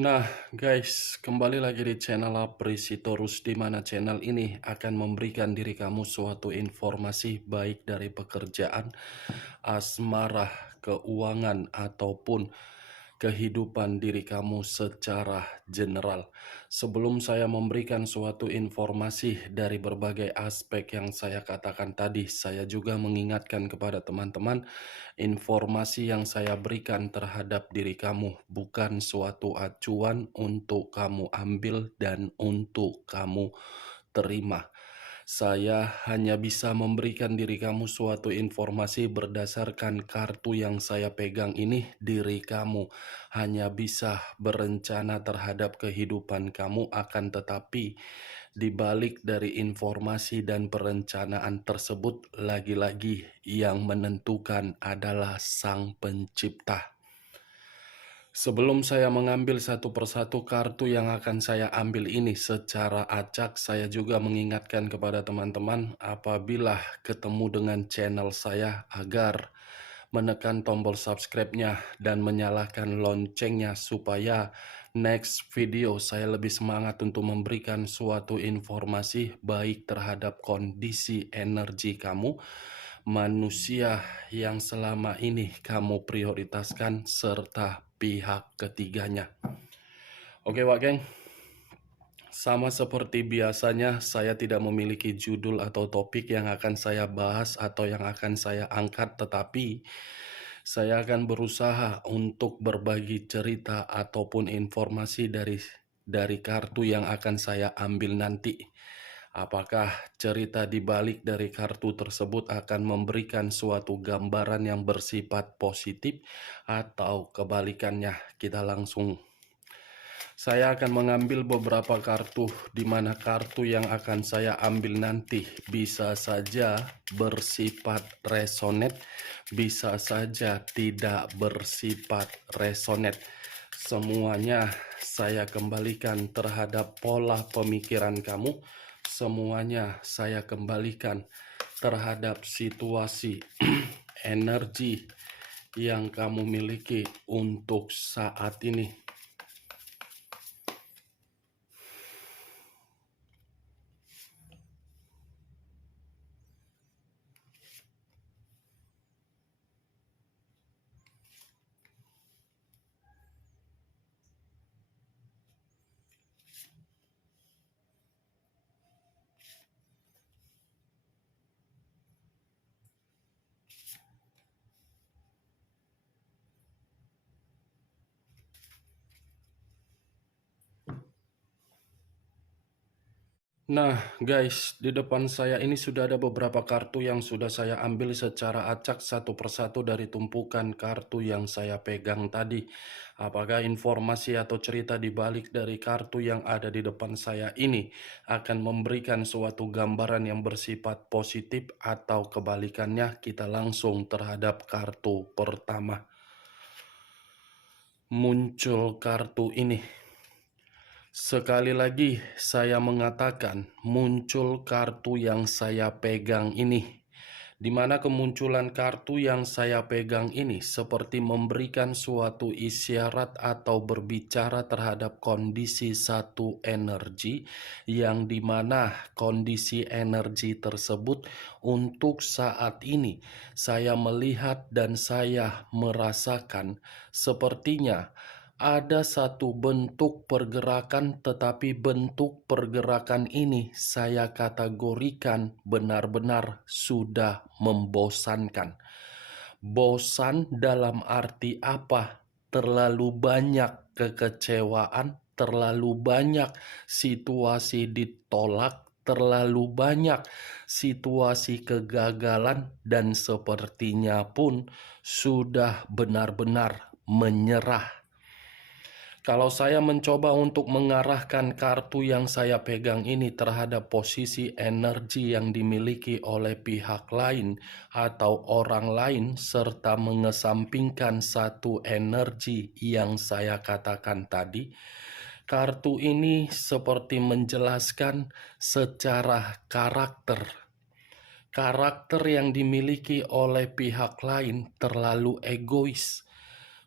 Nah, guys, kembali lagi di channel Aprisitorus, di mana channel ini akan memberikan diri kamu suatu informasi baik dari pekerjaan, asmara, keuangan, ataupun kehidupan diri kamu secara general. Sebelum saya memberikan suatu informasi dari berbagai aspek yang saya katakan tadi, saya juga mengingatkan kepada teman-teman, informasi yang saya berikan terhadap diri kamu bukan suatu acuan untuk kamu ambil dan untuk kamu terima. Saya hanya bisa memberikan diri kamu suatu informasi berdasarkan kartu yang saya pegang ini. Diri kamu hanya bisa berencana terhadap kehidupan kamu, akan tetapi di balik dari informasi dan perencanaan tersebut, lagi-lagi yang menentukan adalah Sang Pencipta. Sebelum saya mengambil satu persatu kartu yang akan saya ambil ini secara acak, saya juga mengingatkan kepada teman-teman apabila ketemu dengan channel saya agar menekan tombol subscribe-nya dan menyalakan loncengnya supaya next video saya lebih semangat untuk memberikan suatu informasi baik terhadap kondisi energi kamu, manusia yang selama ini kamu prioritaskan, serta pihak ketiganya. Oke Wak Geng, sama seperti biasanya saya tidak memiliki judul atau topik yang akan saya bahas atau yang akan saya angkat, tetapi saya akan berusaha untuk berbagi cerita ataupun informasi dari kartu yang akan saya ambil nanti. Apakah cerita di balik dari kartu tersebut akan memberikan suatu gambaran yang bersifat positif atau kebalikannya? Saya akan mengambil beberapa kartu, di mana kartu yang akan saya ambil nanti bisa saja bersifat resonet, bisa saja tidak bersifat resonet. Semuanya saya kembalikan terhadap pola pemikiran kamu. Semuanya saya kembalikan terhadap situasi energi yang kamu miliki untuk saat ini. Nah guys, di depan saya ini sudah ada beberapa kartu yang sudah saya ambil secara acak satu persatu dari tumpukan kartu yang saya pegang tadi. Apakah informasi atau cerita di balik dari kartu yang ada di depan saya ini akan memberikan suatu gambaran yang bersifat positif atau kebalikannya? Kita langsung terhadap kartu pertama. Muncul kartu ini. Sekali lagi saya mengatakan, muncul kartu yang saya pegang ini, di mana kemunculan kartu yang saya pegang ini seperti memberikan suatu isyarat atau berbicara terhadap kondisi satu energi, yang dimana kondisi energi tersebut untuk saat ini saya melihat dan saya merasakan sepertinya ada satu bentuk pergerakan, tetapi bentuk pergerakan ini saya kategorikan benar-benar sudah membosankan. Bosan dalam arti apa? Terlalu banyak kekecewaan, terlalu banyak situasi ditolak, terlalu banyak situasi kegagalan, dan sepertinya pun sudah benar-benar menyerah. Kalau saya mencoba untuk mengarahkan kartu yang saya pegang ini terhadap posisi energi yang dimiliki oleh pihak lain atau orang lain, serta mengesampingkan satu energi yang saya katakan tadi, kartu ini seperti menjelaskan secara karakter. Karakter yang dimiliki oleh pihak lain terlalu egois.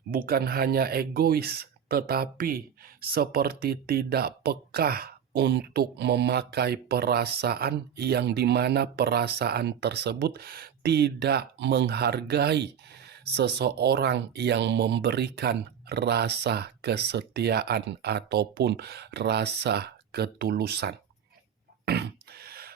Bukan hanya egois, tetapi seperti tidak peka untuk memakai perasaan yang dimana perasaan tersebut tidak menghargai seseorang yang memberikan rasa kesetiaan ataupun rasa ketulusan.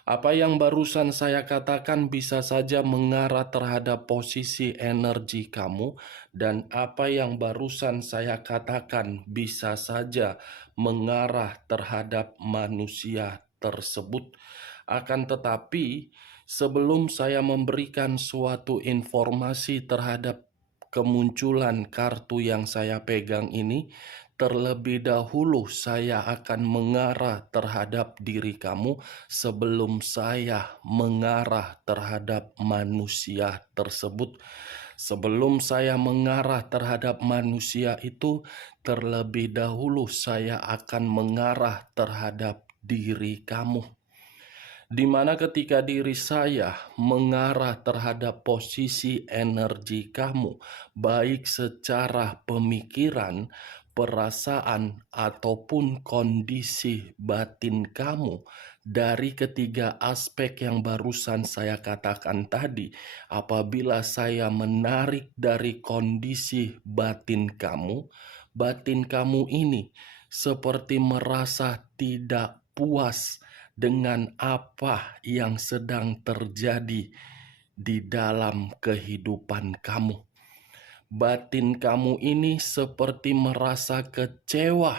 Apa yang barusan saya katakan bisa saja mengarah terhadap posisi energi kamu, dan apa yang barusan saya katakan bisa saja mengarah terhadap manusia tersebut. Akan tetapi, sebelum saya memberikan suatu informasi terhadap kemunculan kartu yang saya pegang ini, terlebih dahulu saya akan mengarah terhadap diri kamu sebelum saya mengarah terhadap manusia tersebut. Sebelum saya mengarah terhadap manusia itu, terlebih dahulu saya akan mengarah terhadap diri kamu. Di mana ketika diri saya mengarah terhadap posisi energi kamu, baik secara pemikiran, perasaan, ataupun kondisi batin kamu, dari ketiga aspek yang barusan saya katakan tadi, apabila saya menarik dari kondisi batin kamu ini seperti merasa tidak puas dengan apa yang sedang terjadi di dalam kehidupan kamu. Batin kamu ini seperti merasa kecewa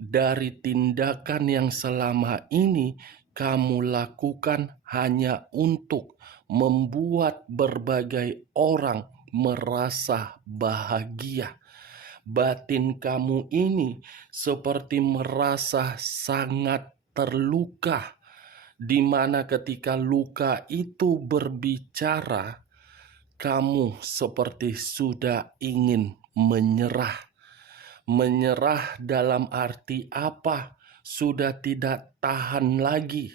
dari tindakan yang selama ini kamu lakukan hanya untuk membuat berbagai orang merasa bahagia. Batin kamu ini seperti merasa sangat terluka, di mana ketika luka itu berbicara, kamu seperti sudah ingin menyerah. Menyerah dalam arti apa? Sudah tidak tahan lagi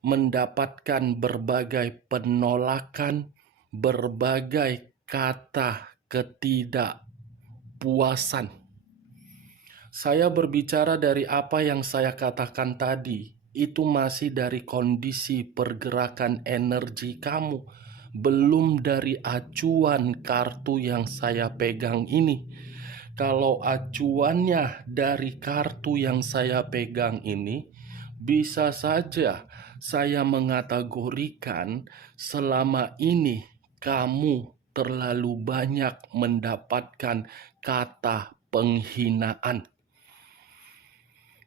mendapatkan berbagai penolakan, berbagai kata ketidakpuasan. Saya berbicara dari apa yang saya katakan tadi, itu masih dari kondisi pergerakan energi kamu, belum dari acuan kartu yang saya pegang ini. Kalau acuannya dari kartu yang saya pegang ini, bisa saja saya mengategorikan selama ini kamu terlalu banyak mendapatkan kata penghinaan.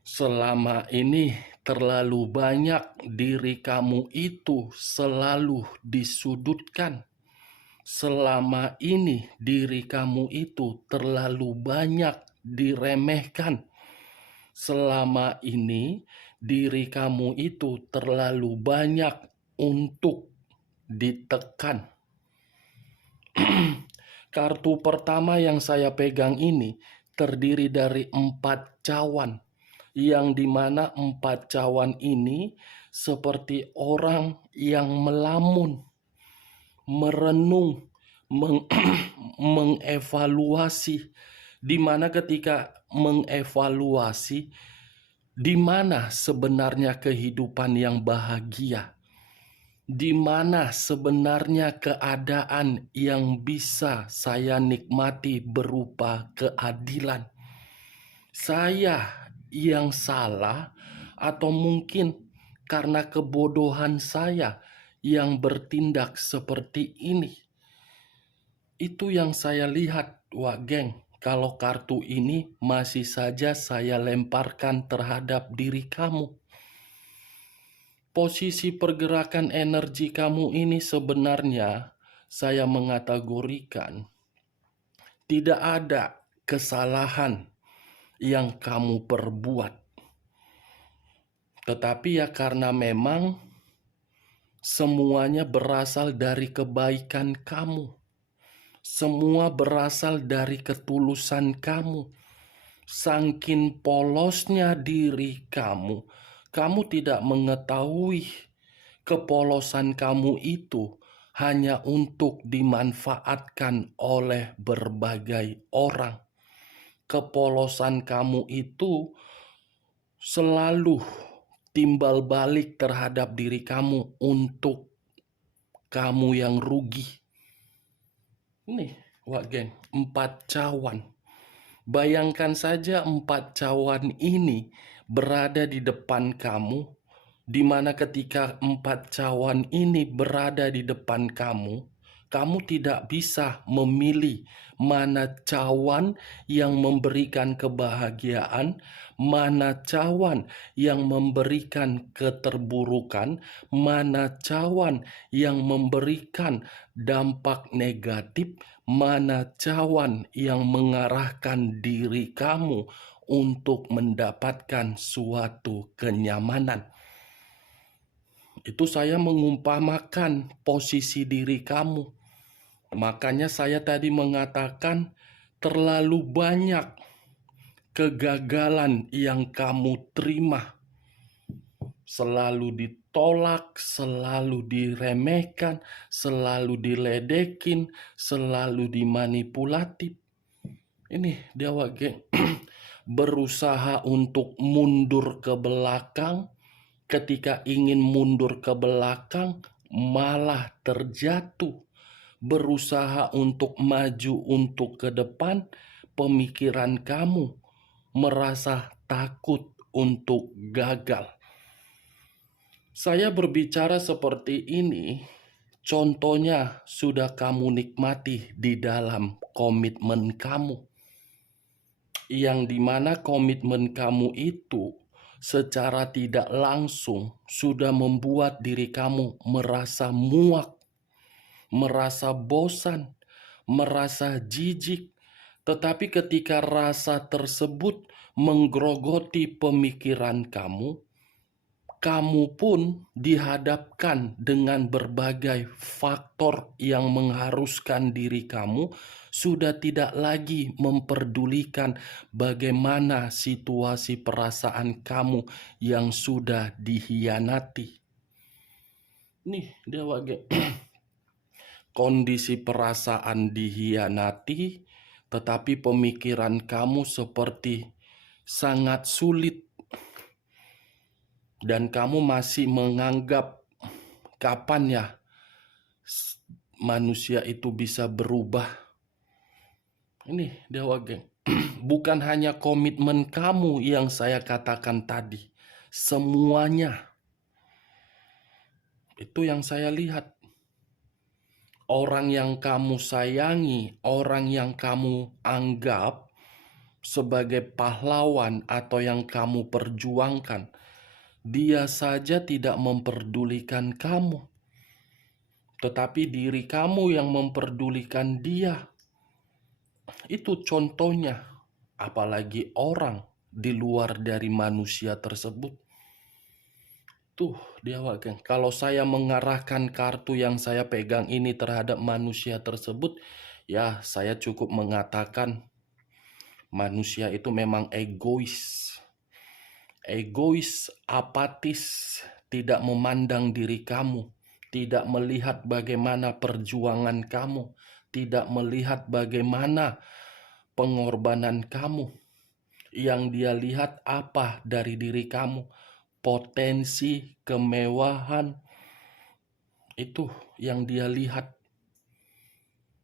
Selama ini terlalu banyak diri kamu itu selalu disudutkan. Selama ini diri kamu itu terlalu banyak diremehkan. Selama ini diri kamu itu terlalu banyak untuk ditekan. Kartu pertama yang saya pegang ini terdiri dari 4 cawan, yang dimana 4 cawan ini seperti orang yang melamun, merenung, mengevaluasi, di mana ketika mengevaluasi, di mana sebenarnya kehidupan yang bahagia, di mana sebenarnya keadaan yang bisa saya nikmati berupa keadilan. Saya yang salah, atau mungkin karena kebodohan saya yang bertindak seperti ini. Itu yang saya lihat, Wak Geng. Kalau kartu ini masih saja saya lemparkan terhadap diri kamu. Posisi pergerakan energi kamu ini sebenarnya saya mengategorikan tidak ada kesalahan yang kamu perbuat. Tetapi ya karena memang semuanya berasal dari kebaikan kamu. Semua berasal dari ketulusan kamu. Saking polosnya diri kamu, kamu tidak mengetahui kepolosan kamu itu hanya untuk dimanfaatkan oleh berbagai orang. kepolosan kamu itu selalu timbal balik terhadap diri kamu untuk kamu yang rugi. Nih, Wak Geng, 4 cawan. Bayangkan saja 4 cawan ini berada di depan kamu, di mana ketika 4 cawan ini berada di depan kamu, kamu tidak bisa memilih mana cawan yang memberikan kebahagiaan, mana cawan yang memberikan keterburukan, mana cawan yang memberikan dampak negatif, mana cawan yang mengarahkan diri kamu untuk mendapatkan suatu kenyamanan. Itu saya mengumpamakan posisi diri kamu. Makanya saya tadi mengatakan terlalu banyak kegagalan yang kamu terima. Selalu ditolak, selalu diremehkan, selalu diledekin, selalu dimanipulatif. Ini dia Wak Geng. Berusaha untuk mundur ke belakang, ketika ingin mundur ke belakang malah terjatuh. Berusaha untuk maju untuk ke depan, pemikiran kamu merasa takut untuk gagal. Saya berbicara seperti ini, contohnya sudah kamu nikmati di dalam komitmen kamu. Yang dimana komitmen kamu itu secara tidak langsung sudah membuat diri kamu merasa muak, merasa bosan, merasa jijik. Tetapi ketika rasa tersebut menggerogoti pemikiran kamu, kamu pun dihadapkan dengan berbagai faktor yang mengharuskan diri kamu sudah tidak lagi memperdulikan bagaimana situasi perasaan kamu yang sudah dihianati. Nih, dia Wak. Kondisi perasaan dihianati, tetapi pemikiran kamu seperti sangat sulit. Dan kamu masih menganggap kapan ya manusia itu bisa berubah. Ini dia Wak Geng. Bukan hanya komitmen kamu yang saya katakan tadi. Semuanya. Itu yang saya lihat. Orang yang kamu sayangi, orang yang kamu anggap sebagai pahlawan atau yang kamu perjuangkan, dia saja tidak memperdulikan kamu. Tetapi diri kamu yang memperdulikan dia. Itu contohnya. Apalagi orang di luar dari manusia tersebut. Tuh dia Wak Geng. Kalau saya mengarahkan kartu yang saya pegang ini terhadap manusia tersebut, ya saya cukup mengatakan manusia itu memang egois. Egois, apatis, tidak memandang diri kamu, tidak melihat bagaimana perjuangan kamu, tidak melihat bagaimana pengorbanan kamu. Yang dia lihat apa dari diri kamu? Potensi, kemewahan, itu yang dia lihat.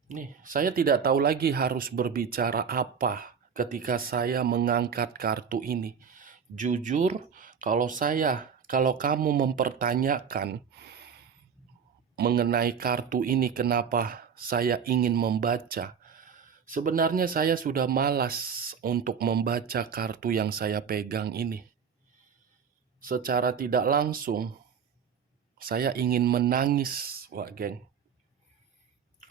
Nih, saya tidak tahu lagi harus berbicara apa ketika saya mengangkat kartu ini. Jujur, kalau kamu mempertanyakan mengenai kartu ini kenapa saya ingin membaca, sebenarnya saya sudah malas untuk membaca kartu yang saya pegang ini. Secara tidak langsung, saya ingin menangis, Wak Geng.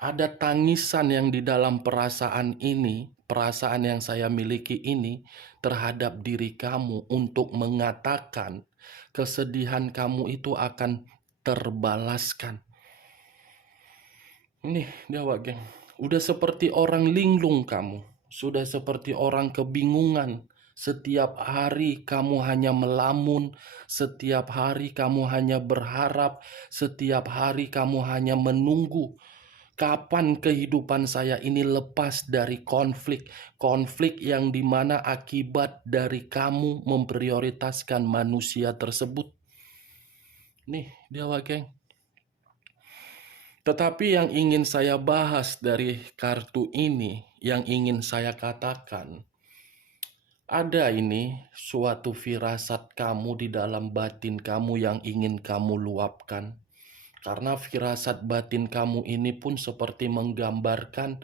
Ada tangisan yang di dalam perasaan ini, perasaan yang saya miliki ini terhadap diri kamu untuk mengatakan kesedihan kamu itu akan terbalaskan. Nih, dia Wak Geng. Udah seperti orang linglung kamu. Sudah seperti orang kebingungan. Setiap hari kamu hanya melamun, setiap hari kamu hanya berharap, setiap hari kamu hanya menunggu. Kapan kehidupan saya ini lepas dari konflik? Konflik yang dimana akibat dari kamu memprioritaskan manusia tersebut. Nih, dia geng. Tetapi yang ingin saya bahas dari kartu ini, yang ingin saya katakan, ada ini suatu firasat kamu di dalam batin kamu yang ingin kamu luapkan. Karena firasat batin kamu ini pun seperti menggambarkan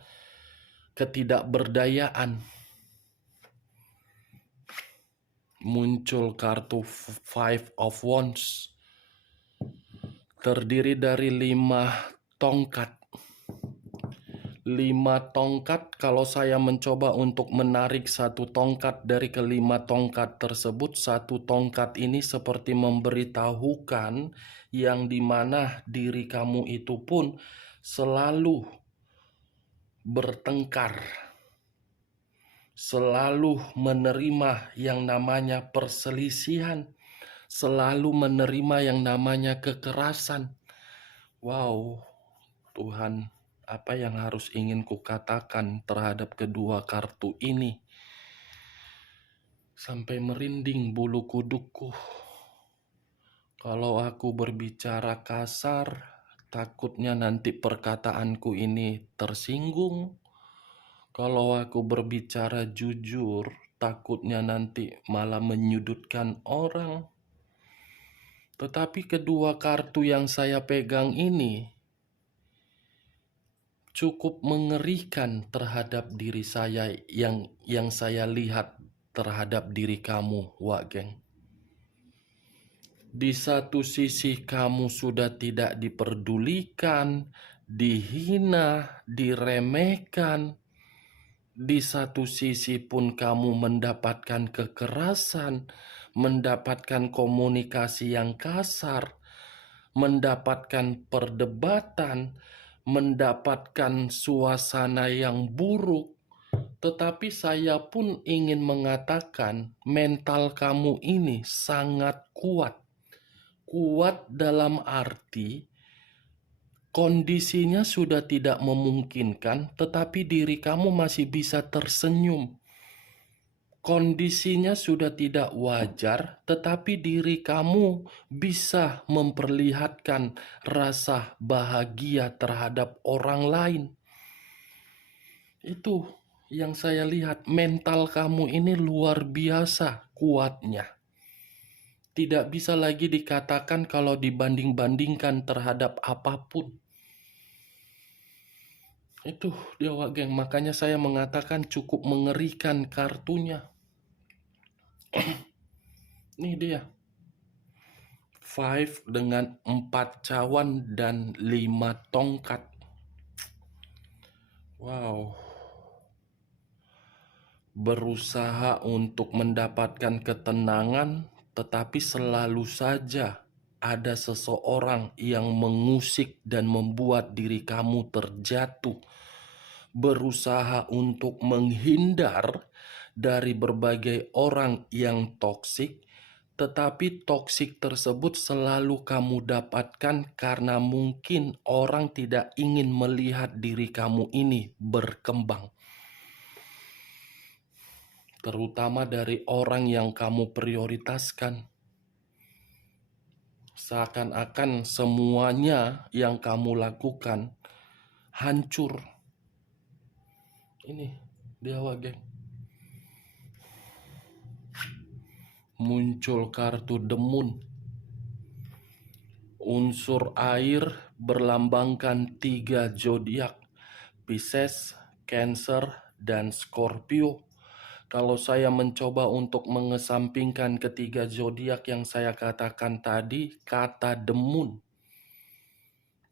ketidakberdayaan. Muncul kartu Five of Wands. Terdiri dari 5 tongkat. 5 tongkat, kalau saya mencoba untuk menarik satu tongkat dari kelima tongkat tersebut, satu tongkat ini seperti memberitahukan yang dimana diri kamu itu pun selalu bertengkar, selalu menerima yang namanya perselisihan, selalu menerima yang namanya kekerasan. Wow, Tuhan, apa yang harus ingin kukatakan terhadap kedua kartu ini? Sampai merinding bulu kudukku. Kalau aku berbicara kasar, takutnya nanti perkataanku ini tersinggung. Kalau aku berbicara jujur, takutnya nanti malah menyudutkan orang. Tetapi kedua kartu yang saya pegang ini cukup mengerikan terhadap diri saya yang saya lihat terhadap diri kamu, Wak Geng. Di satu sisi kamu sudah tidak diperdulikan, dihina, diremehkan. Di satu sisi pun kamu mendapatkan kekerasan, mendapatkan komunikasi yang kasar, mendapatkan perdebatan, mendapatkan suasana yang buruk. Tetapi saya pun ingin mengatakan mental kamu ini sangat kuat. Kuat dalam arti kondisinya sudah tidak memungkinkan, tetapi diri kamu masih bisa tersenyum. Kondisinya sudah tidak wajar, tetapi diri kamu bisa memperlihatkan rasa bahagia terhadap orang lain. Itu yang saya lihat, mental kamu ini luar biasa kuatnya. Tidak bisa lagi dikatakan kalau dibanding-bandingkan terhadap apapun. Itu dia Wak Geng, makanya saya mengatakan cukup mengerikan kartunya. Ini dia. 5 dengan 4 cawan dan 5 tongkat. Wow. Berusaha untuk mendapatkan ketenangan, tetapi selalu saja ada seseorang yang mengusik dan membuat diri kamu terjatuh. Berusaha untuk menghindar dari berbagai orang yang toksik, tetapi toksik tersebut selalu kamu dapatkan karena mungkin orang tidak ingin melihat diri kamu ini berkembang. Terutama dari orang yang kamu prioritaskan. Seakan-akan semuanya yang kamu lakukan hancur. Ini dia Wak Geng. Muncul kartu The Moon. Unsur air berlambangkan 3 zodiak, Pisces, Cancer, dan Scorpio. Kalau saya mencoba untuk mengesampingkan ketiga zodiak yang saya katakan tadi, kata The Moon,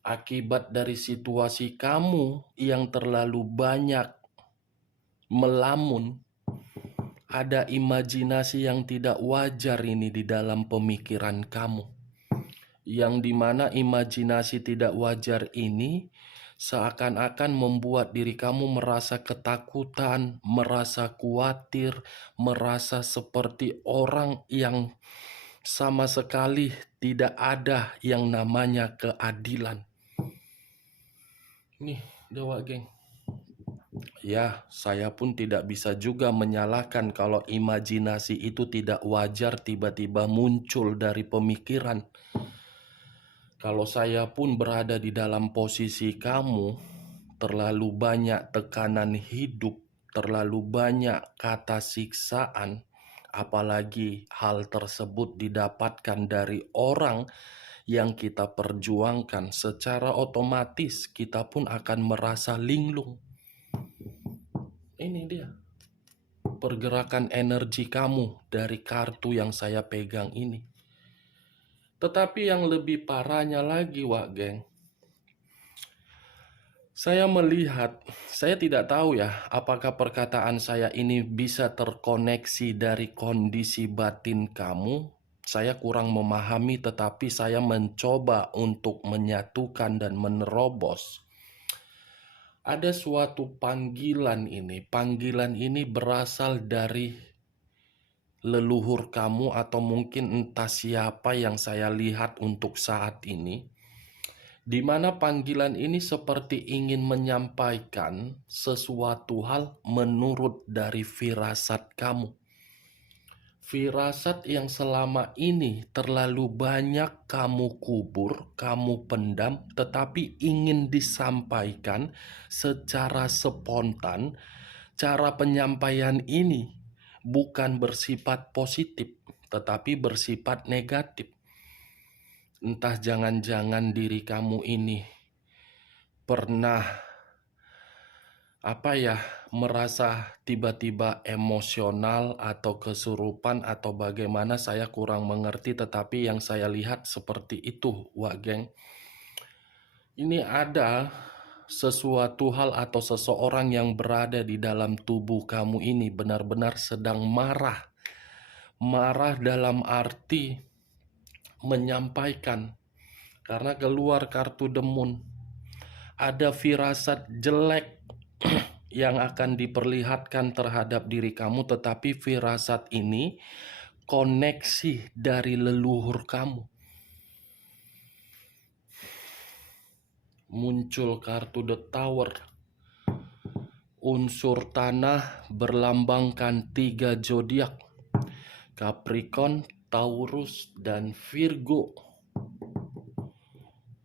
akibat dari situasi kamu yang terlalu banyak melamun, ada imajinasi yang tidak wajar ini di dalam pemikiran kamu. Yang dimana imajinasi tidak wajar ini seakan-akan membuat diri kamu merasa ketakutan, merasa khawatir, merasa seperti orang yang sama sekali tidak ada yang namanya keadilan. Nih, dewa geng. Ya, saya pun tidak bisa juga menyalahkan kalau imajinasi itu tidak wajar tiba-tiba muncul dari pemikiran. Kalau saya pun berada di dalam posisi kamu, terlalu banyak tekanan hidup, terlalu banyak kata siksaan, apalagi hal tersebut didapatkan dari orang yang kita perjuangkan, secara otomatis kita pun akan merasa linglung. Ini dia pergerakan energi kamu dari kartu yang saya pegang ini. Tetapi yang lebih parahnya lagi, Wak Geng, saya melihat, saya tidak tahu ya, apakah perkataan saya ini bisa terkoneksi dari kondisi batin kamu. Saya kurang memahami, tetapi saya mencoba untuk menyatukan dan menerobos. Ada suatu panggilan ini. Panggilan ini berasal dari leluhur kamu atau mungkin entah siapa yang saya lihat untuk saat ini, di mana panggilan ini seperti ingin menyampaikan sesuatu hal menurut dari firasat kamu. Firasat yang selama ini terlalu banyak kamu kubur, kamu pendam, tetapi ingin disampaikan secara spontan. Cara penyampaian ini bukan bersifat positif, tetapi bersifat negatif. Entah jangan-jangan diri kamu ini pernah merasa tiba-tiba emosional atau kesurupan atau bagaimana, saya kurang mengerti, tetapi yang saya lihat seperti itu, Wak Geng. Ini ada sesuatu hal atau seseorang yang berada di dalam tubuh kamu ini benar-benar sedang marah. Marah dalam arti menyampaikan, karena keluar kartu The Moon. Ada firasat jelek yang akan diperlihatkan terhadap diri kamu, tetapi firasat ini koneksi dari leluhur kamu. Muncul kartu The Tower. Unsur tanah berlambangkan 3 zodiak: Capricorn, Taurus, dan Virgo.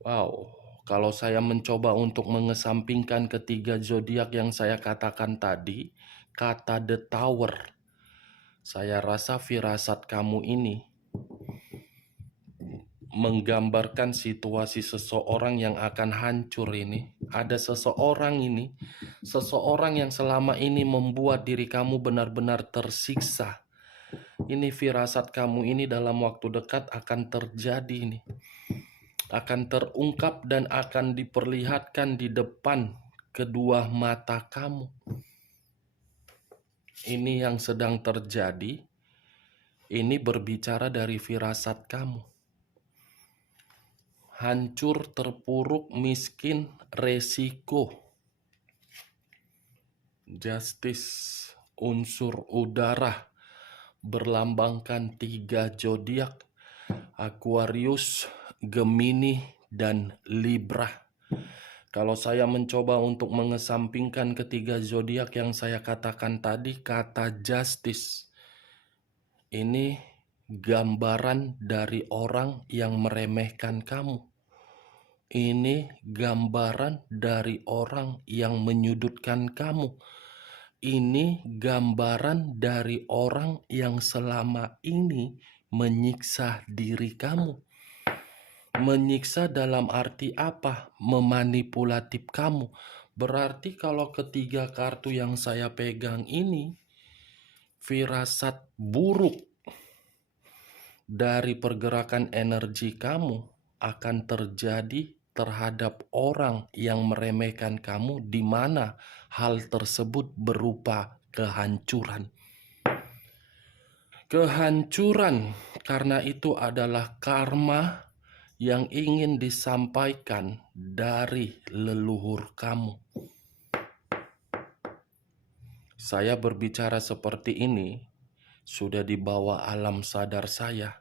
Wow, kalau saya mencoba untuk mengesampingkan ketiga zodiak yang saya katakan tadi, kata The Tower, saya rasa firasat kamu ini menggambarkan situasi seseorang yang akan hancur ini. Ada seseorang ini, seseorang yang selama ini membuat diri kamu benar-benar tersiksa. Ini firasat kamu ini dalam waktu dekat akan terjadi ini. Akan terungkap dan akan diperlihatkan di depan kedua mata kamu. Ini yang sedang terjadi. Ini berbicara dari firasat kamu. Hancur, terpuruk, miskin, resiko. Justice, unsur udara, berlambangkan 3 zodiak: Aquarius, Gemini, dan Libra. Kalau saya mencoba untuk mengesampingkan ketiga zodiak yang saya katakan tadi, kata justice ini gambaran dari orang yang meremehkan kamu. Ini gambaran dari orang yang menyudutkan kamu. Ini gambaran dari orang yang selama ini menyiksa diri kamu. Menyiksa dalam arti apa? Memanipulatif kamu. Berarti kalau ketiga kartu yang saya pegang ini, firasat buruk dari pergerakan energi kamu akan terjadi terhadap orang yang meremehkan kamu, di mana hal tersebut berupa kehancuran. Kehancuran karena itu adalah karma yang ingin disampaikan dari leluhur kamu. Saya berbicara seperti ini sudah di bawah alam sadar saya.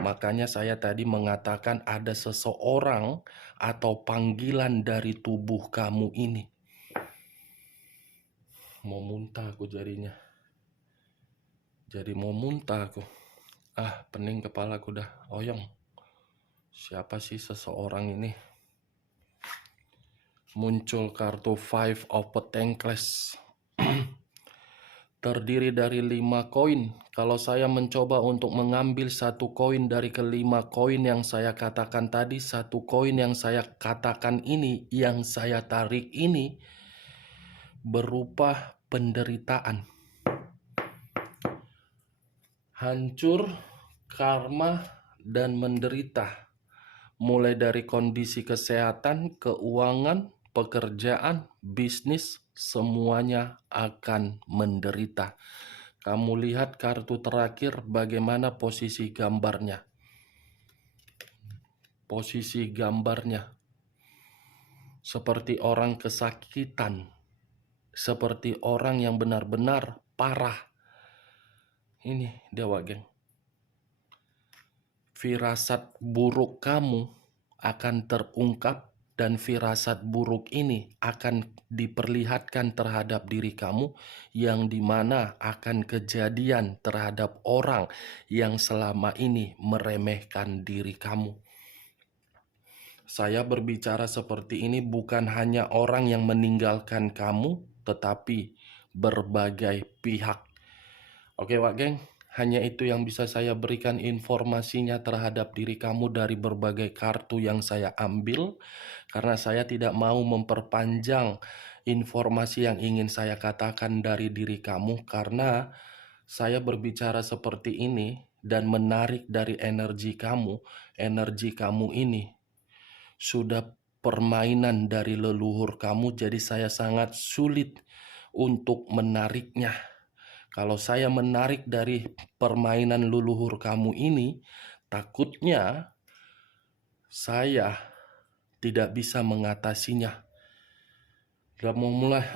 Makanya saya tadi mengatakan ada seseorang atau panggilan dari tubuh kamu ini. Mau muntah aku jadinya. Jadi mau muntah aku. Pening kepalaku dah. Oyong. Siapa sih seseorang ini? Muncul kartu Five of Pentacles. Terdiri dari 5 koin. Kalau saya mencoba untuk mengambil satu koin dari kelima koin yang saya katakan tadi, satu koin yang saya katakan ini, yang saya tarik ini, berupa penderitaan. Hancur, karma, dan menderita. Mulai dari kondisi kesehatan, keuangan, pekerjaan, bisnis, semuanya akan menderita. Kamu lihat kartu terakhir bagaimana posisi gambarnya. Posisi gambarnya seperti orang kesakitan, seperti orang yang benar-benar parah. Ini Dewa Geng. Firasat buruk kamu akan terungkap dan firasat buruk ini akan diperlihatkan terhadap diri kamu, yang dimana akan kejadian terhadap orang yang selama ini meremehkan diri kamu. Saya berbicara seperti ini bukan hanya orang yang meninggalkan kamu, tetapi berbagai pihak. Oke Wak Geng, hanya itu yang bisa saya berikan informasinya terhadap diri kamu dari berbagai kartu yang saya ambil, karena saya tidak mau memperpanjang informasi yang ingin saya katakan dari diri kamu, karena saya berbicara seperti ini dan menarik dari energi kamu. Energi kamu ini sudah permainan dari leluhur kamu, jadi saya sangat sulit untuk menariknya. Kalau saya menarik dari permainan leluhur kamu ini, takutnya saya tidak bisa mengatasinya. Udah mau mulai.